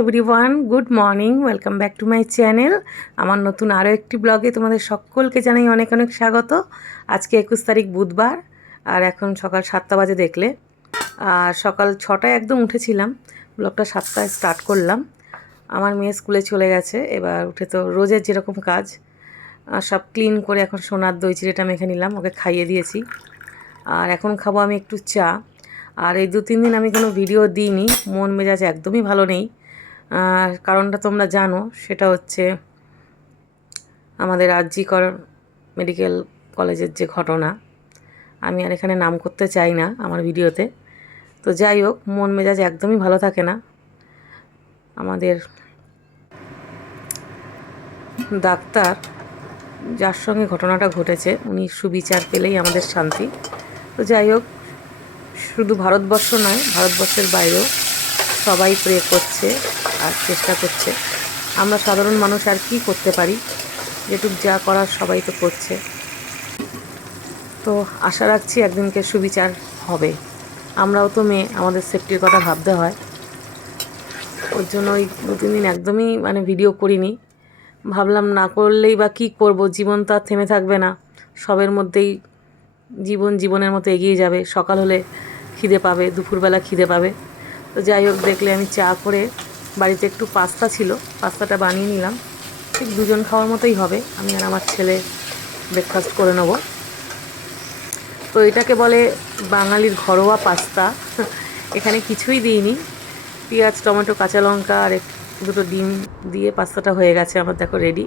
Everyone, good morning, welcome back to my channel. আমার নতুন আরও একটি ব্লগে তোমাদের সকলকে জানাই অনেক অনেক স্বাগত। আজকে 21 তারিখ বুধবার, আর এখন সকাল 7টা বাজে দেখলে। আর সকাল 6টায় একদম উঠেছিলাম, ব্লগটা 7টায় স্টার্ট করলাম। আমার মেয়ে স্কুলে চলে গেছে, এবার উঠে তো রোজের যেরকম কাজ সব ক্লিন করে এখন সোনার দই চিড়েটা মেখে নিলাম, ওকে খাইয়ে দিয়েছি। আর এখন খাবো আমি একটু চা। আর এই 2-3 দিন আমি কোনো ভিডিও দিইনি, মন মেজাজ একদমই ভালো নেই। কারণটা তোমরা জানো, সেটা হচ্ছে আমাদের আর.জি. কর মেডিকেল কলেজের যে ঘটনা। আমি আর এখানে নাম করতে চাই না আমার ভিডিওতে। তো যাই হোক, মন মেজাজ একদমই ভালো থাকে না। আমাদের ডাক্তার যার সঙ্গে ঘটনাটা ঘটেছে, উনি সুবিচার পেলেই আমাদের শান্তি। তো যাই হোক, শুধু ভারতবর্ষ নয়, ভারতবর্ষের বাইরেও সবাই প্রে করছে আর চেষ্টা করছে। আমরা সাধারণ মানুষ আর কি করতে পারি, যেটুক যা করার সবাই তো করছে। তো আশা রাখছি একদিনকে সুবিচার হবে। আমরাও তো মেয়ে, আমাদের সেফটির কথা ভাবতে হয়। ওর জন্য ওই 2-3 দিন একদমই ভিডিও করিনি। ভাবলাম না করলেই বা কী করব, জীবন তো আর থেমে থাকবে না। সবের মধ্যেই জীবনের মতো এগিয়ে যাবে। সকাল হলে খিদে পাবে, দুপুরবেলা খিদে পাবে। তো যাই হোক, দেখলে আমি চা করে, বাড়িতে একটু পাস্তা ছিল, পাস্তাটা বানিয়ে নিলাম। ঠিক 2জন খাওয়ার মতোই হবে, আমি আর আমার ছেলে ব্রেকফাস্ট করে নেব। তো এটাকে বলে বাঙালির ঘরোয়া পাস্তা। এখানে কিছুই দিইনি, পেঁয়াজ, টমেটো, কাঁচা লঙ্কা আর 2টো ডিম দিয়ে পাস্তাটা হয়ে গেছে আমার, দেখো রেডি।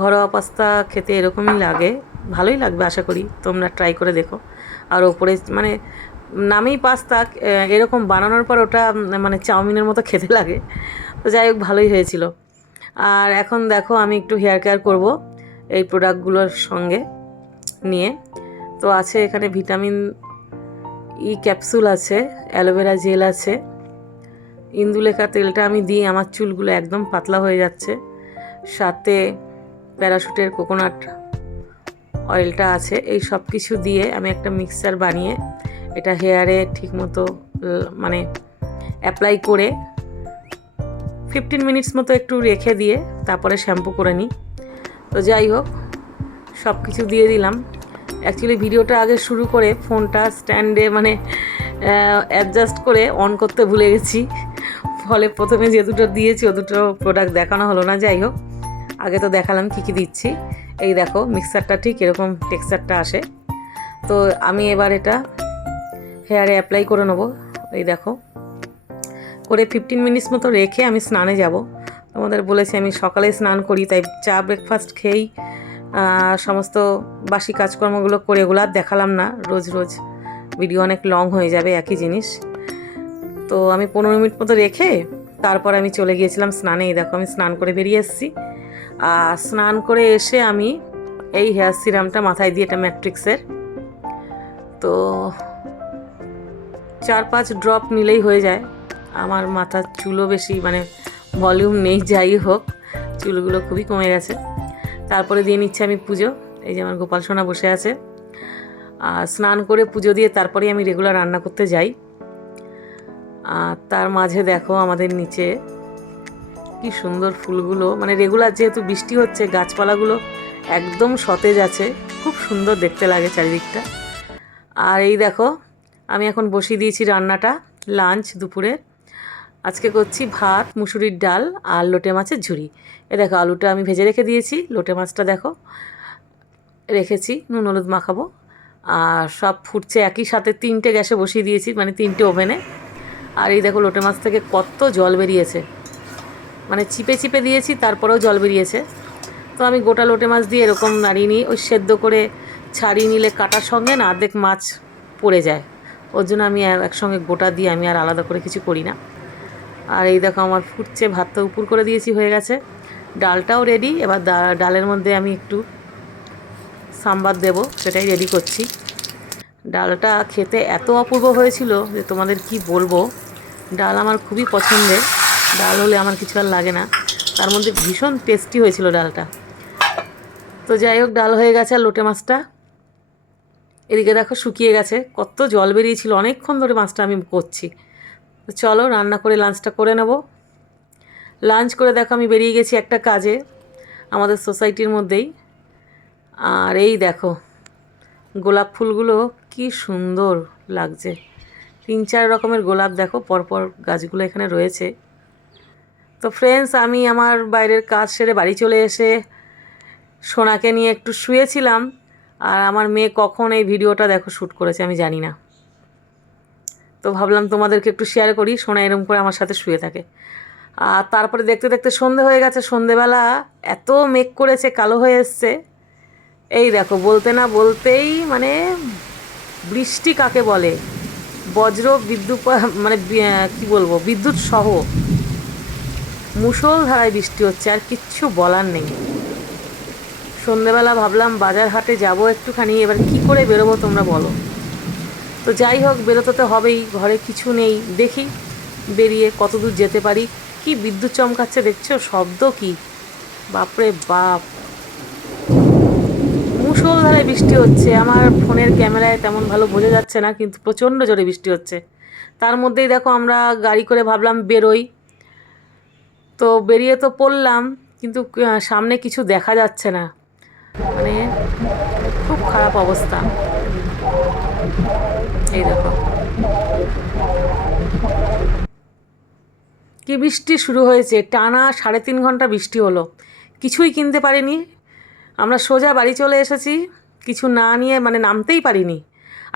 ঘরোয়া পাস্তা খেতে এরকমই লাগে, ভালোই লাগবে আশা করি, তোমরা ট্রাই করে দেখো। আর ওপরে নামেই পাস্তা, এরকম বানানোর পর ওটা চাউমিনের মতো খেতে লাগে। তো যাই হোক, ভালোই হয়েছিল। আর এখন দেখো, আমি একটু হেয়ার কেয়ার করবো এই প্রোডাক্টগুলোর সঙ্গে নিয়ে। তো আছে এখানে ভিটামিন ই ক্যাপসুল আছে, অ্যালোভেরা জেল আছে, ইন্দুলেখা তেলটা আমি দিই, আমার চুলগুলো একদম পাতলা হয়ে যাচ্ছে। সাথে প্যারাশুটের কোকোনাট অয়েলটা আছে। এই সব কিছু দিয়ে আমি একটা মিক্সচার বানিয়ে এটা হেয়ারে ঠিকমতো অ্যাপ্লাই করে 15 মিনিটস মতো একটু রেখে দিয়ে তারপরে শ্যাম্পু করে নিই। তো যাই হোক, সব কিছু দিয়ে দিলাম। অ্যাকচুয়ালি ভিডিওটা আগে শুরু করে ফোনটা স্ট্যান্ডে অ্যাডজাস্ট করে অন করতে ভুলে গেছি, ফলে প্রথমে যে 2টো দিয়েছি ও 2টো প্রোডাক্ট দেখানো হলো না। যাই হোক, আগে তো দেখালাম কী কী দিচ্ছি। এই দেখো, মিক্সারটা ঠিক এরকম টেক্সচারটা আসে। তো আমি এবার এটা হেয়ারে অ্যাপ্লাই করে নেবো। এই দেখো, করে 15 মিনিটস মতো রেখে আমি স্নানে যাব। তোমাদের বলেছি আমি সকালে স্নান করি, তাই চা ব্রেকফাস্ট খেয়েই সমস্ত বাসি কাজকর্মগুলো করে, এগুলো আর দেখালাম না, রোজ রোজ ভিডিও অনেক লং হয়ে যাবে একই জিনিস। তো আমি 15 মিনিট মতো রেখে তারপর আমি চলে গিয়েছিলাম স্নানে। এই দেখো, আমি স্নান করে বেরিয়ে এসেছি। আর স্নান করে এসে আমি এই হেয়ার সিরামটা মাথায় দিয়ে, এটা ম্যাট্রিক্সের, তো 4-5 ড্রপ নিলেই হয়ে যায়। আমার মাথার চুলও বেশি ভলিউম নেই, যাই হোক চুলগুলো খুবই কমে গেছে। তারপরে দিয়ে নিচ্ছে আমি পুজো। এই যে আমার গোপাল সোনা বসে আছে। আর স্নান করে পুজো দিয়ে তারপরেই আমি রেগুলার রান্না করতে যাই। আর তার মাঝে দেখো, আমাদের নিচে কি সুন্দর ফুলগুলো, রেগুলার যেহেতু বৃষ্টি হচ্ছে, গাছপালাগুলো একদম সতেজ আছে, খুব সুন্দর দেখতে লাগে চারিদিকটা। আর এই দেখো, আমি এখন বসিয়ে দিয়েছি রান্নাটা, লাঞ্চ দুপুরে। আজকে করছি ভাত, মুসুরির ডাল আর লোটে মাছের ঝুড়ি। এ দেখো, আলুটা আমি ভেজে রেখে দিয়েছি, লোটে মাছটা দেখো রেখেছি, নুন হলুদ মাখাবো। আর সব ফুটছে একই সাথে, 3টে গ্যাসে বসিয়ে দিয়েছি, 3টে ওভেনে। আর এই দেখো, লোটে মাছ থেকে কত জল বেরিয়েছে, চিপে চিপে দিয়েছি তারপরেও জল বেরিয়েছে। তো আমি গোটা লোটে মাছ দিয়ে এরকম নাড়িয়ে নিই, ওই সেদ্ধ করে ছাড়িয়ে নিলে কাটার সঙ্গে না অর্ধেক মাছ পড়ে যায়, ওর জন্য আমি একসঙ্গে গোটা দিয়ে আমি আর আলাদা করে কিছু করি না। আর এই দেখো, আমার ফুটছে, ভাতটা উপর করে দিয়েছি, হয়ে গেছে। ডালটাও রেডি। এবার ডালের মধ্যে আমি একটু সাম্বার দেবো, সেটাই রেডি করছি। ডালটা খেতে এত অপূর্ব হয়েছিল যে তোমাদের কি বলবো। ডাল আমার খুবই পছন্দের, ডাল হলে আমার কিছু আর লাগে না, তার মধ্যে ভীষণ টেস্টি হয়েছিল ডালটা। তো যাই হোক, ডাল হয়ে গেছে। আর লোটে মাছটা এদিকে দেখো শুকিয়ে গেছে, কত জল বেরিয়েছিল, অনেকক্ষণ ধরে মাছটা আমি করছি। তো চলো রান্না করে লাঞ্চটা করে নেব। লাঞ্চ করে দেখো আমি বেরিয়ে গেছি একটা কাজে আমাদের সোসাইটির মধ্যেই। আর এই দেখো গোলাপ ফুলগুলো কি সুন্দর লাগছে, 3-4 রকমের গোলাপ দেখো পরপর গাছগুলো এখানে রয়েছে। তো ফ্রেন্ডস, আমি আমার বাইরের কাজ সেরে বাড়ি চলে এসে সোনাকে নিয়ে একটু শুয়েছিলাম। আর আমার মেয়ে কখন এই ভিডিওটা দেখো শ্যুট করেছে আমি জানি না, তো ভাবলাম তোমাদেরকে একটু শেয়ার করি। সোনা এরম করে আমার সাথে শুয়ে থাকে। আর তারপরে দেখতে দেখতে সন্ধে হয়ে গেছে। সন্ধেবেলা এত মেঘ করেছে, কালো হয়ে এসছে। এই দেখো বলতে না বলতেই মানে বৃষ্টি কাকে বলে, বজ্র বিদ্যুৎ মানে কি বলবো, বিদ্যুৎ সহ মুষলধারায় বৃষ্টি হচ্ছে, আর কিচ্ছু বলার নেই। সন্ধেবেলা ভাবলাম বাজার হাটে যাবো একটুখানি, এবার কি করে বেরোবো তোমরা বলো। তো যাই হোক, বেরোতে তো হবেই, ঘরে কিছু নেই। দেখি বেরিয়ে কত দূর যেতে পারি। কি বিদ্যুৎ চমকাচ্ছে দেখছো, শব্দ কি, বাপরে বাপ! মুষলধারায় বৃষ্টি হচ্ছে। আমার ফোনের ক্যামেরায় তেমন ভালো বোঝা যাচ্ছে না, কিন্তু প্রচণ্ড জোরে বৃষ্টি হচ্ছে। তার মধ্যেই দেখো আমরা গাড়ি করে ভাবলাম বেরোই, তো বেরিয়ে তো পড়লাম, কিন্তু সামনে কিছু দেখা যাচ্ছে না, মানে খুব খারাপ অবস্থা। এই দেখো কি বৃষ্টি শুরু হয়েছে, টানা 3.5 ঘন্টা বৃষ্টি হলো, কিছুই কিনতে পারিনি। আমরা সোজা বাড়ি চলে এসেছি, কিছু না নিয়ে, মানে নামতেই পারিনি।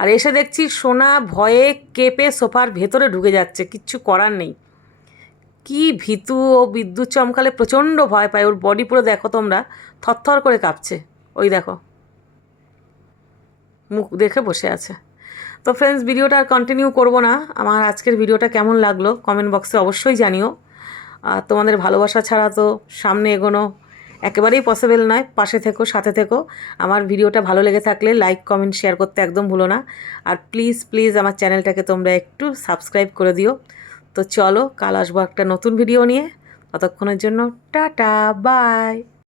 আর এসে দেখছি সোনা ভয়ে কেঁপে সোফার ভেতরে ঢুকে যাচ্ছে, কিচ্ছু করার নেই। কি ভীতু! ও বিদ্যুৎ চমকালে প্রচণ্ড ভয় পায়, ওর বডি পুরো দেখো তোমরা থরথর করে কাঁপছে। ওই দেখো মুখ দেখে বসে আছে। তো ফ্রেন্ডস, ভিডিওটা আর কন্টিনিউ করব না। আমার আজকের ভিডিওটা কেমন লাগলো কমেন্ট বক্সে অবশ্যই জানিও। আর তোমাদের ভালোবাসা ছাড়া তো সামনে এগোনো একেবারেই পসিবল নয়। পাশে থেকো, সাথে থেকো। আমার ভিডিওটা ভালো লেগে থাকলে লাইক, কমেন্ট, শেয়ার করতে একদম ভুলো না। আর প্লিজ প্লিজ আমার চ্যানেলটাকে তোমরা একটু সাবস্ক্রাইব করে দিও। তো চলো, কাল আসবো একটা নতুন ভিডিও নিয়ে। ততক্ষণের জন্য টাটা, বাই।